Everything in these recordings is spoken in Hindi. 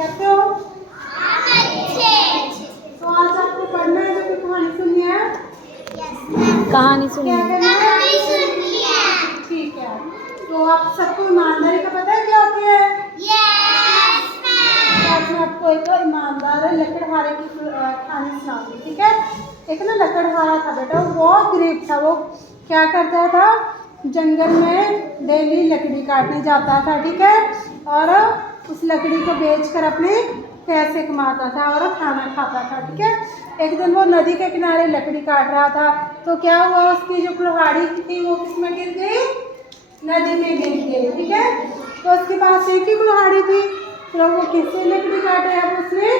कैसे हो? तो आज आपको पढ़ना है, जो कोई कहानी सुननी है? कहानी सुनिए। क्या करना है? ठीक है। तो आप सबको ईमानदारी का पता है क्या होती है? आज मैं आपको एक ईमानदार लकड़हारे की कहानी सुनाऊंगी। ठीक है। एक ना लकड़हारा था बेटा, वो बहुत गरीब था। वो क्या करता था, जंगल में डेली लकड़ी काटने जाता था। ठीक है। और उस लकड़ी को बेचकर अपने पैसे कमाता था और खाना खाता था। ठीक है। एक दिन वो नदी के किनारे लकड़ी काट रहा था, तो क्या हुआ, उसकी जो कुल्हाड़ी थी वो किसमें गिर गई? नदी में गिर गई। ठीक है। तो उसके पास एक ही कुल्हाड़ी थी, तो वो किससे लकड़ी काटे? अब उसने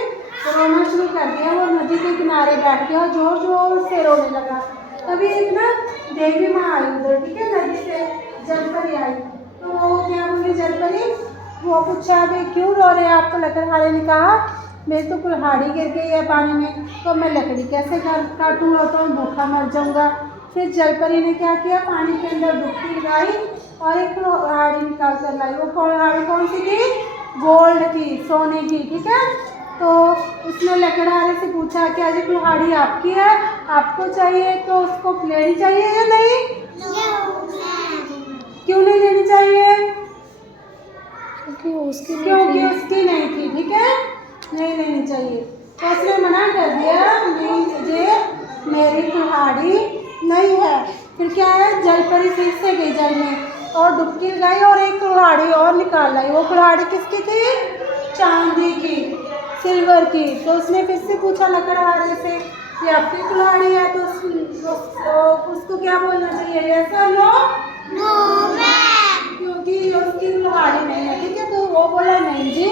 रोना शुरू कर दिया। वो नदी के किनारे बैठ गया और जोर जोर से रोने लगा। तभी एक ना देवी माँ आई उधर। ठीक है। नदी से जलपरी आई। तो वो क्या बोली जलपरी? वो पूछा, अभी क्यों रो रहे हैं आप? तो लकड़हारे ने कहा, मेरी तो कुल्हाड़ी गिर गई है पानी में, तो मैं लकड़ी कैसे काटूंगा, तो मैं भूखा मर जाऊंगा। फिर जलपरी ने क्या किया, पानी के अंदर डुबकी लगाई और एक कुल्हाड़ी निकाल कर लाई। वो कुल्हाड़ी कौन सी थी? गोल्ड की, सोने की। ठीक है। तो उसने लकड़हारे से पूछा, क्या ये कुल्हाड़ी आपकी है? आपको चाहिए तो उसको लेनी चाहिए या नहीं? क्यों नहीं लेनी चाहिए? क्योंकि उसकी नहीं थी। ठीक है। नहीं लेनी चाहिए। तो उसने मना कर दिया, नहीं, ये मेरी कुल्हाड़ी नहीं है। फिर क्या है, जलपरी फिर से गई जल में और डुबकी लगाई और एक कुल्हाड़ी और निकाल लाई। वो कुल्हाड़ी किसकी थी? चांदी की, सिल्वर की। तो उसने फिर से पूछा लकड़हारे से, ये आपकी कुल्हाड़ी है? तो उसको क्या बोलना चाहिए, यस और नो? क्योंकि उसकी कुल्हाड़ी नहीं है। ठीक है। तो वो बोला, नहीं जी,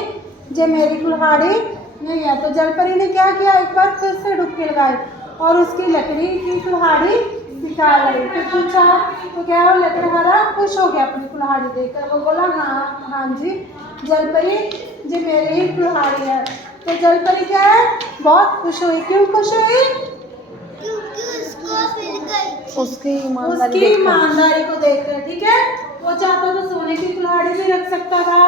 ये मेरी कुल्हाड़ी नहीं है। तो जलपरी ने क्या किया, एक बार फिर से डुबकी लगाई और उसकी लकड़ी की कुल्हाड़ी निकाल ली। फिर पूछा, तो क्या वो लकड़हारा खुश हो गया अपनी कुल्हाड़ी देखकर? वो बोला, हाँ जी जलपरी, ये मेरी ही कुल्हाड़ी है। तो जलपरी क्या है, बहुत खुश हुई। क्यों खुश हुई? उसकी उसकी ईमानदारी को देखकर। ठीक है। वो चाहता तो सोने की कुल्हाड़ी भी रख सकता था,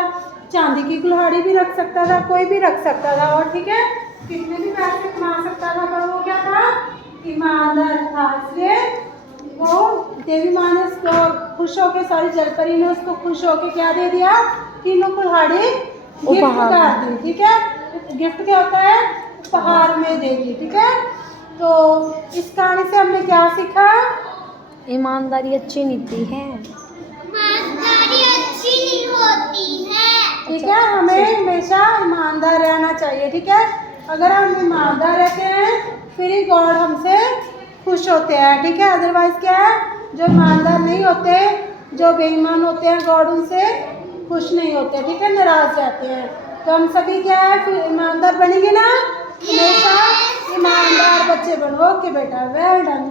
चांदी की कुल्हाड़ी भी रख सकता था, कोई भी रख सकता था, और ठीक है कितने भी पैसे कमा सकता था, पर वो क्या था, ईमानदार था। इसलिए वो देवी माँ ने उसको खुश होके, सॉरी जलपरी ने उसको खुश होके क्या दे दिया, तीनों कुल्हाड़ी गिफ्ट कर दी। ठीक है। गिफ्ट क्या होता है, उपहार में दे दी। ठीक है। तो इस कहानी से हमने क्या सीखा? ईमानदारी अच्छी नीति है। ईमानदारी अच्छी नहीं होती है। ठीक है। हमें हमेशा ईमानदार रहना चाहिए। ठीक है। अगर हम ईमानदार रहते हैं फिर ही गॉड हमसे खुश होते हैं। ठीक है। अदरवाइज क्या है, जो ईमानदार नहीं होते, जो बेईमान होते हैं, गॉड उनसे खुश नहीं होते। ठीक है। नाराज रहते हैं। तो हम सभी क्या है, फिर ईमानदार बनेंगे ना, हमेशा ईमानदार बच्चे बनो। ओके बेटा, वेल डन।